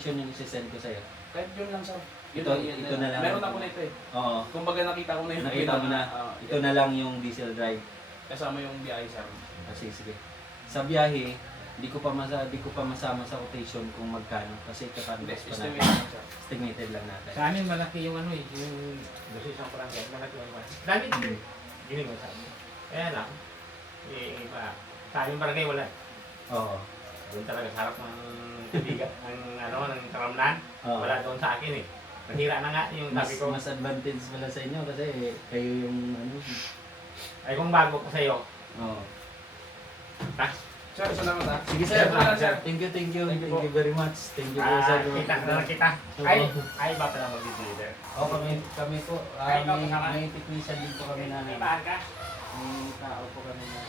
Yun yung isi-send ko sa'yo. Kahit yun lang, sir. Yun Ito, yun ito na lang. Meron ako nito eh. Oo. Kumbaga nakita ko na yun. Nakita mo na. Ito na lang yung diesel drive. Kasama yung biyahe, sir. Kasi sige. Sa biyahe, di ko pa masama sa quotation kung magkano kasi Hindi, kakanvas pa estimate natin. lang, sir. Estimated lang natin. Sa amin malaki yung ano eh, yung dosis ng barangay, malaki yung ano. Dami din. Giling mo sa amin. Kaya lang, eh, iba. Sa amin barangay wala. Oo. Doon talaga sa harap ng tubigan, ng ano, ng karamnan. Oo. Wala doon sa akin eh. Nahira na nga yung Mas, sabi ko. mas advantage pala sa inyo kasi kayo yung ano. Ay kung bago ko sa'yo. Oo. Ha? Sir, salamat ha. Sige sir, Sir. thank you. Thank you Thank po. you very much. Thank you sir. Kita na lang kita. Oo. Ay ba pala mag-deliver? Oo, kami po. Ay, ikaw, kasama? May technician din po kami na May bahan ka? may tao po kami na